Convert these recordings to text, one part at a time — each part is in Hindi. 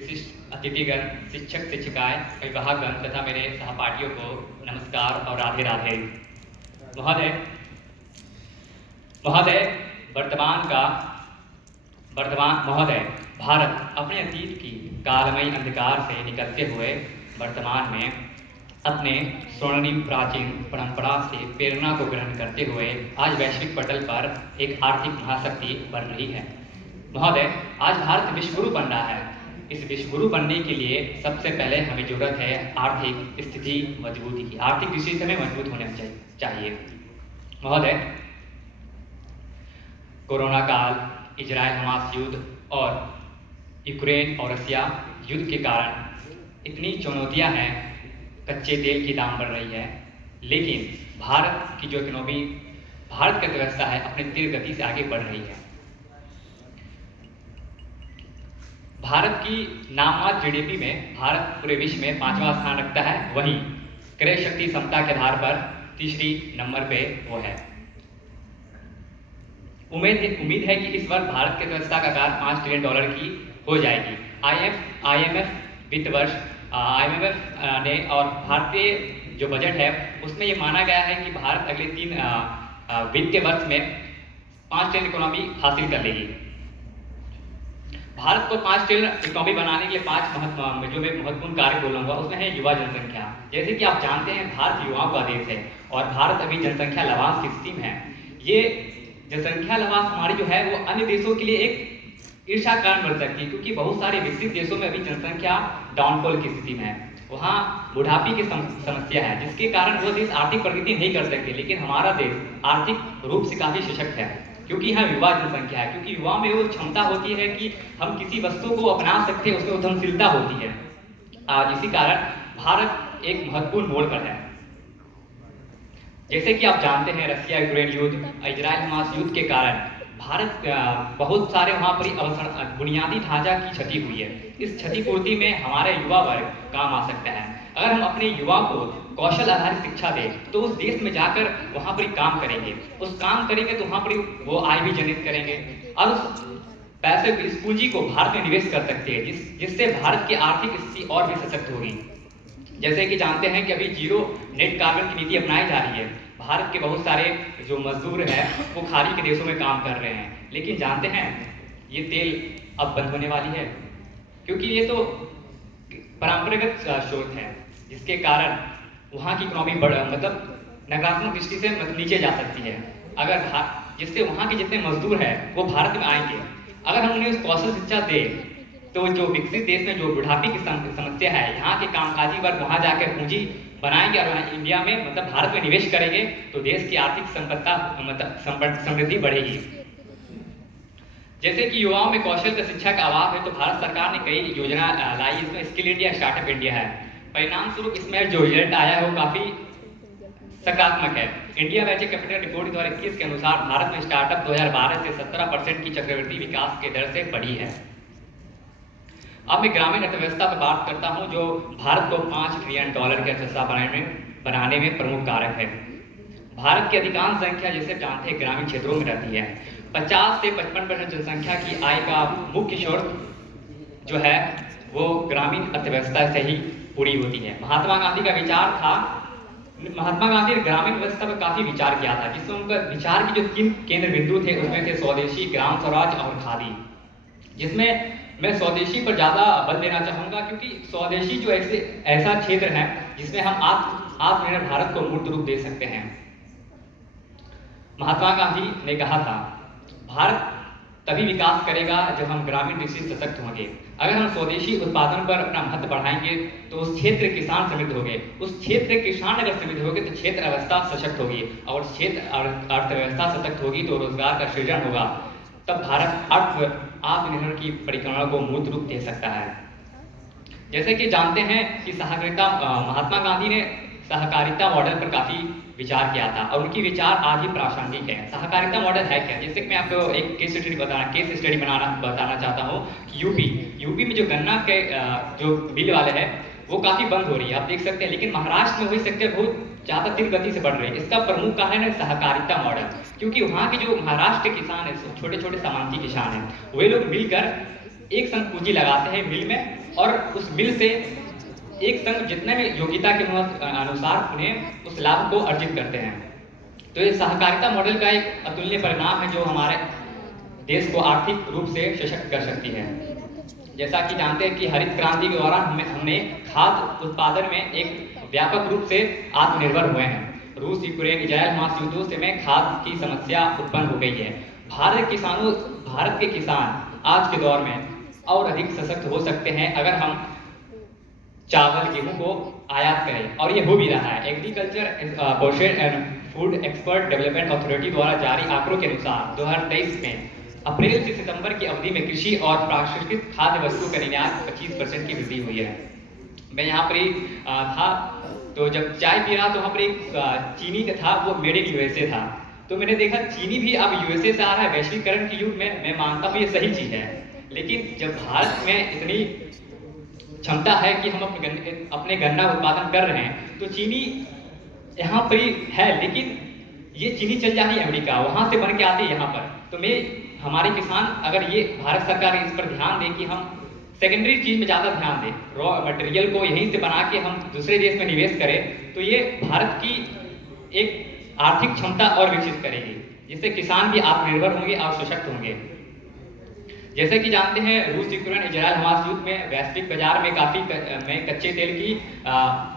विशिष्ट अतिथिगण, शिक्षक शिक्षिकाएं, अभिभावकगण तथा मेरे सहपाठियों को नमस्कार और राधे राधे। महोदय महोदय महोदय भारत अपने अतीत की कालमयी अंधकार से निकलते हुए वर्तमान में अपने स्वर्णिम प्राचीन परंपरा से प्रेरणा को ग्रहण करते हुए आज वैश्विक पटल पर एक आर्थिक महाशक्ति बन रही है। महोदय, आज भारत विश्वगुरु बन रहा है। इस विश्वगुरु बनने के लिए सबसे पहले हमें जरूरत है आर्थिक स्थिति मजबूती की। आर्थिक दृष्टि से हमें मजबूत होना चाहिए। महोदय, कोरोना काल, इजराइल हमास युद्ध और यूक्रेन और रसिया युद्ध के कारण इतनी चुनौतियां हैं, कच्चे तेल की दाम बढ़ रही है, लेकिन भारत की जो इकोनॉमी, भारत की अर्थव्यवस्था है, अपनी तीव्र गति से आगे बढ़ रही है। भारत की नाममात्र जीडीपी में भारत पूरे विश्व में 5वां स्थान रखता है, वहीं क्रय शक्ति क्षमता के आधार पर तीसरी नंबर पे वो है। उम्मीद है कि इस वर्ष भारत की अर्थव्यवस्था का आकार $5 ट्रिलियन की हो जाएगी। IMF वित्त वर्ष IMF ने और भारतीय जो बजट है उसमें ये माना गया है कि भारत अगले 3 वित्तीय वर्ष में 5 ट्रिलियन इकोनॉमी हासिल कर लेगी। भारत को 5 ट्रिलियन इकोनॉमी बनाने के लिए 5 महत्वपूर्ण कार्य बोलूंगा, उसमें है युवा जनसंख्या। जैसे कि आप जानते हैं, भारत युवाओं का देश है और भारत अभी जनसंख्या लवास की स्थिति में है। ये जनसंख्या लवास हमारी जो है वो अन्य देशों के लिए एक ईर्ष्या कारण बन सकती है, क्योंकि बहुत सारे विकसित देशों में अभी जनसंख्या डाउनफॉल की स्थिति में है। वहाँ बुढ़ापे की समस्या है, जिसके कारण वो देश आर्थिक प्रगति नहीं कर सकते। लेकिन हमारा देश आर्थिक रूप से काफी सशक्त है, क्योंकि यहाँ युवा जनसंख्या है, क्योंकि युवा में वो क्षमता होती है कि हम किसी वस्तु को अपना सकते हैं, उसमें उद्यमशीलता होती है। इसी कारण भारत एक महत्वपूर्ण मोड़ पर है। जैसे कि आप जानते हैं, रसिया यूक्रेन युद्ध, इजराइल हमास युद्ध के कारण भारत बहुत सारे वहाँ पर बुनियादी ढांचा की क्षति हुई है। इस क्षतिपूर्ति में हमारे युवा वर्ग काम आ सकता है। अगर हम अपने युवा को कौशल आधारित शिक्षा दें तो उस देश में जाकर वहाँ पर काम करेंगे, तो वहाँ पर वो आय भी जनरित करेंगे और उस पैसे इस पूंजी को भारत में निवेश कर सकते हैं, जिससे भारत की आर्थिक स्थिति और भी सशक्त होगी। जैसे कि जानते हैं कि अभी जीरो नेट कार्बन की नीति अपनाई जा रही है। भारत के बहुत सारे जो मजदूर हैं वो खाड़ी के देशों में काम कर रहे हैं, लेकिन जानते हैं ये तेल अब बंद होने वाली है, क्योंकि ये तो परंपरागत स्रोत है, जिसके कारण वहाँ की इकोनॉमी नकारात्मक दृष्टि से नीचे जा सकती है। जिससे वहाँ के जितने मजदूर हैं वो भारत में आएंगे। अगर हम उन्हें कौशल शिक्षा दें तो जो विकसित देश में जो बुढ़ापे की समस्या है, यहाँ के कामकाजी वर्ग वहाँ जाकर पूंजी बनाएंगे और इंडिया में भारत में निवेश करेंगे, तो देश की आर्थिक समृद्धि बढ़ेगी। जैसे कि युवाओं में कौशल का शिक्षा का अभाव है, तो भारत सरकार ने कई योजना लाई। इसमें स्किल इंडिया, स्टार्टअप इंडिया है। परिणाम स्वरूप इसमें जो रिजल्ट आया है वो काफी सकारात्मक है। इंडिया वेंचर कैपिटल रिपोर्ट 2021 के अनुसार भारत में स्टार्टअप 2012 से 17% की चक्रवृद्धि विकास के दर से बढ़ी है। अब मैं ग्रामीण अर्थव्यवस्था पर बात करता हूं, जो भारत को $5 ट्रिलियन की अर्थव्यवस्था बनाने में प्रमुख कारक है। भारत की अधिकांश संख्या, जैसे जानते हैं, ग्रामीण क्षेत्रों में रहती है। 50 से 55% जनसंख्या की आय का मुख्य स्रोत जो है वो ग्रामीण अर्थव्यवस्था से ही पूरी होती है। महात्मा गांधी ने ग्रामीण व्यवस्था पर काफी विचार किया था, जिसमें उनका विचार के जो 3 केंद्र बिंदु थे उसमें थे स्वदेशी, ग्राम स्वराज और खादी। जिसमें मैं स्वदेशी पर ज्यादा बल देना चाहूंगा, क्योंकि स्वदेशी जो ऐसा क्षेत्र है जिसमें हम आत्मनिर्भर भारत को मूर्त रूप दे सकते हैं। महात्मा गांधी ने कहा था, भारत तभी विकास करेगा जब हम ग्रामीण दृष्टि से सशक्त होंगे। अगर हम स्वदेशी उत्पादन पर अपना महत्व बढ़ाएंगे तो उस क्षेत्र के किसान समृद्ध होंगे। उस क्षेत्र के किसान अगर समृद्ध होंगे तो क्षेत्र अवस्था सशक्त होगी, और क्षेत्र अर्थव्यवस्था सशक्त होगी तो रोजगार का सृजन होगा। तब भारत आत्मनिर्भर की परिकल्पना को मूर्त रूप दे सकता है। जैसे कि जानते हैं कि महात्मा गांधी ने सहकारिता मॉडल पर काफी विचार किया था, और उनकी विचार आज भी प्रासंगिक है। सहकारिता मॉडल है क्या? जैसे कि मैं आपको एक केस स्टडी बताना चाहता हूँ कि यूपी में जो गन्ना के जो मिल वाले हैं वो काफी बंद हो रही है, आप देख सकते हैं। लेकिन महाराष्ट्र में वही सेक्टर बहुत ज्यादा तीव्र गति से बढ़ रही है। इसका प्रमुख कारण है सहकारिता मॉडल, क्योंकि वहाँ के जो महाराष्ट्र के किसान है, छोटे छोटे सामान्य किसान हैं, वे लोग मिलकर एक संग पूंजी लगाते हैं मिल में और उस मिल से एक संग जितने भी योग्यता के अनुसार उन्हें उस लाभ को अर्जित करते हैं। तो ये सहकारिता मॉडल का एक अतुलनीय परिणाम है जो हमारे देश को आर्थिक रूप से सशक्त कर सकती है। जैसा कि जानते हैं कि हरित क्रांति के दौरान हमने खाद्य उत्पादन में एक व्यापक रूप से आत्मनिर्भर हुए हैं। रूस, यूक्रेन, इजराइल महास युद्धों से में खाद्य की समस्या उत्पन्न हो गई है। भारत के किसान आज के दौर में और अधिक सशक्त हो सकते हैं अगर हम चावल, गेहूं को आयात करें, और ये हो भी रहा है। Agriculture process and food expert development authority द्वारा जारी आंकड़ों के अनुसार 2023 में अप्रैल से सितंबर की अवधि में कृषि और प्राकृतिक खाद्य वस्तुओं का निर्यात 25% की वृद्धि हुई है। मैं यहाँ पर था, तो जब चाय पी रहा तो वहाँ पर एक चीनी का था, वो मेड इन यूएसए था। तो मैंने देखा चीनी भी अब यूएसए से आ रहा है। वैश्वीकरण के युग में मैं मानता हूँ ये सही चीज़ है, लेकिन जब भारत में इतनी क्षमता है कि हम अपने गन्ना उत्पादन कर रहे हैं, तो चीनी यहाँ पर ही है, लेकिन ये चीनी चल जा रही है अमेरिका, वहाँ से बन के आती है यहाँ पर। तो मैं हमारे किसान, अगर ये भारत सरकार इस पर ध्यान दे कि हम सेकेंडरी चीज में ज़्यादा ध्यान दें, रॉ मटेरियल को यहीं से बना के हम दूसरे देश में निवेश करें, तो ये भारत की एक आर्थिक क्षमता और विकसित करेगी, जिससे किसान भी आत्मनिर्भर होंगे और सशक्त होंगे। जैसे कि जानते हैं, रूस, यूक्रेन, इजराइल हमास युद्ध में वैश्विक बाजार में काफी कच्चे तेल की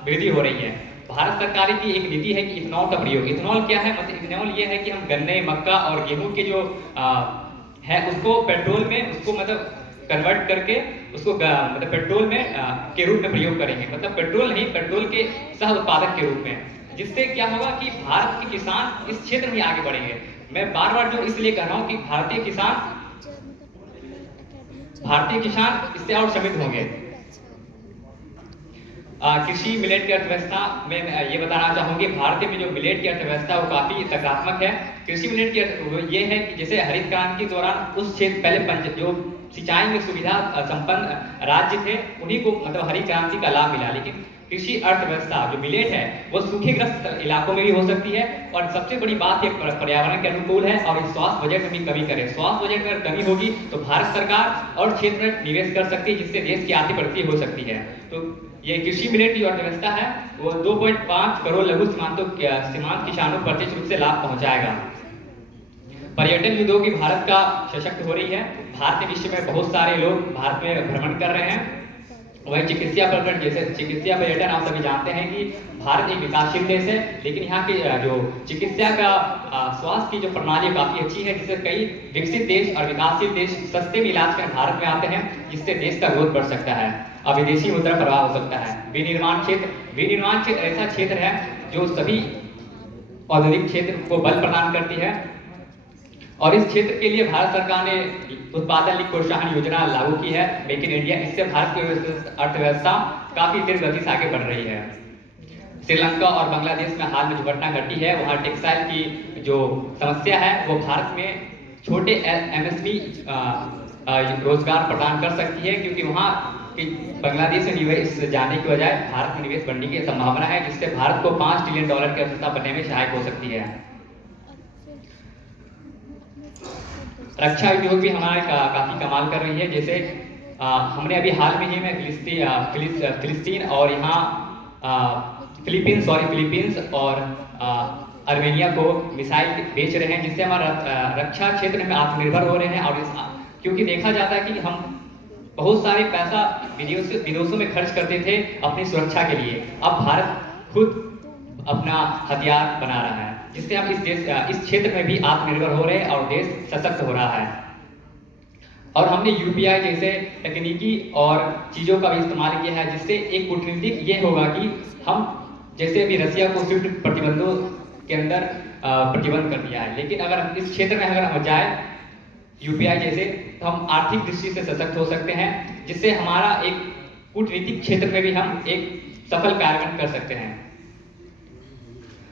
वृद्धि हो रही है। भारत सरकार की एक नीति है कि इथेनॉल का प्रयोग। इथेनॉल क्या है? मतलब इथेनॉल ये है कि हम गन्ने, मक्का और गेहूं के जो है उसको पेट्रोल में उसको मतलब कन्वर्ट करके उसको मतलब पेट्रोल में के रूप में प्रयोग करेंगे। मतलब पेट्रोल नहीं, पेट्रोल के सह उत्पादक के रूप में, जिससे क्या होगा कि भारत के किसान इस क्षेत्र में आगे बढ़ेंगे। मैं बार बार जो इसलिए कह रहा हूँ कि भारतीय किसान इससे और समृद्ध होंगे। कृषि मिलेट की अर्थव्यवस्था में ये बताना चाहूंगी, भारत में जो मिलेट की अर्थव्यवस्था वो काफी सकारात्मक है। कृषि मिलेट की ये है कि जैसे हरित क्रांति के दौरान उस क्षेत्र पहले जो सिंचाई में सुविधा संपन्न राज्य थे उन्हीं को मतलब हरित क्रांति का लाभ मिला, लेकिन कृषि अर्थव्यवस्था जो मिलेट है वो सूखेग्रस्त इलाकों में भी हो सकती है। और सबसे बड़ी बात है पर्यावरण के अनुकूल है और स्वास्थ्य बजट में भी कमी करे। स्वास्थ्य बजट में अगर कमी होगी तो भारत सरकार और क्षेत्र में निवेश कर सकती है, जिससे देश की आर्थिक प्रगति हो सकती है। तो ये कृषि मिलेट की जो अर्थव्यवस्था है वो 2.5 करोड़ लघु सीमांत किसानों को प्रत्यक्ष रूप से लाभ पहुंचाएगा। पर्यटन उद्योग की भारत का सशक्त हो रही है। भारत के विश्व में बहुत सारे लोग भारत में भ्रमण कर रहे हैं। वही चिकित्सा पर्यटन, जैसे चिकित्सा पर्यटन आप सभी जानते हैं कि भारत एक विकासशील देश है, लेकिन यहाँ की जो चिकित्सा का स्वास्थ्य की जो प्रणाली काफी अच्छी है, जिससे कई विकसित देश और विकासशील देश सस्ते में इलाज कर भारत में आते हैं, जिससे देश का ग्रोथ बढ़ सकता है और विदेशी मुद्रा प्रवाह हो सकता है। विनिर्माण क्षेत्र ऐसा क्षेत्र है जो सभी औद्योगिक क्षेत्र को बल प्रदान करती है, और इस क्षेत्र के लिए भारत सरकार ने उत्पादन लिंक प्रोत्साहन योजना लागू की है, मेक इन इंडिया। इससे भारत की अर्थव्यवस्था काफी तेज गति से आगे बढ़ रही है। श्रीलंका और बांग्लादेश में हाल में जो घटना घटी है, वहाँ टेक्सटाइल की जो समस्या है वो भारत में छोटे MSP रोजगार प्रदान कर सकती है, क्योंकि वहाँ बांग्लादेश में निवेश जाने की बजाय भारत में निवेश बढ़ने की संभावना है, जिससे भारत को $5 ट्रिलियन की अर्थव्यवस्था बनने में सहायक हो सकती है। रक्षा उद्योग भी हमारे काफी कमाल कर रही है। जैसे हमने अभी हाल में ही में फिलिस्तीन और यहाँ फिलीपींस और अर्मेनिया को मिसाइल बेच रहे हैं, जिससे हमारा रक्षा क्षेत्र में आत्मनिर्भर हो रहे हैं। और क्योंकि देखा जाता है कि हम बहुत सारे पैसा विदेशों में खर्च करते थे अपनी सुरक्षा के लिए, अब भारत खुद अपना हथियार बना रहा है, जिससे हम इस क्षेत्र में भी आत्मनिर्भर हो रहे हैं और देश सशक्त हो रहा है। और हमने UPI जैसे तकनीकी और चीज़ों का भी इस्तेमाल किया है, जिससे एक कूटनीतिक ये होगा कि हम जैसे अभी रसिया को स्विफ्ट प्रतिबंधों के अंदर प्रतिबंध कर दिया है, लेकिन अगर हम इस क्षेत्र में अगर हम जाए UPI जैसे, तो हम आर्थिक दृष्टि से सशक्त हो सकते हैं, जिससे हमारा एक कूटनीतिक क्षेत्र में भी हम एक सफल कार्यान्वयन कर सकते हैं।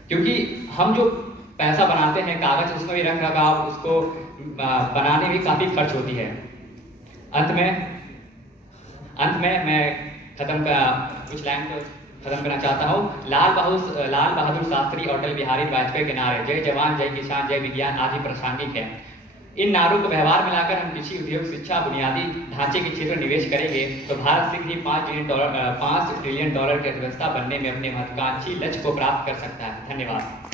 क्योंकि हम जो पैसा बनाते हैं कागज, उसमें भी रख रखाव, उसको बनाने में काफी खर्च होती है। अंत में मैं कुछ लाइन को खत्म करना चाहता हूँ। लाल बहादुर शास्त्री और अटल बिहारी वाजपेयी के नारे जय जवान जय किसान जय विज्ञान आदि प्रासंगिक है। इन नारों को व्यवहार में लाकर हम कृषि उद्योग, शिक्षा, बुनियादी ढांचे के क्षेत्र में निवेश करेंगे तो भारत शीघ्र ही $5 ट्रिलियन की अर्थव्यवस्था बनने में अपने महत्वाकांक्षी लक्ष्य को प्राप्त कर सकता है। धन्यवाद।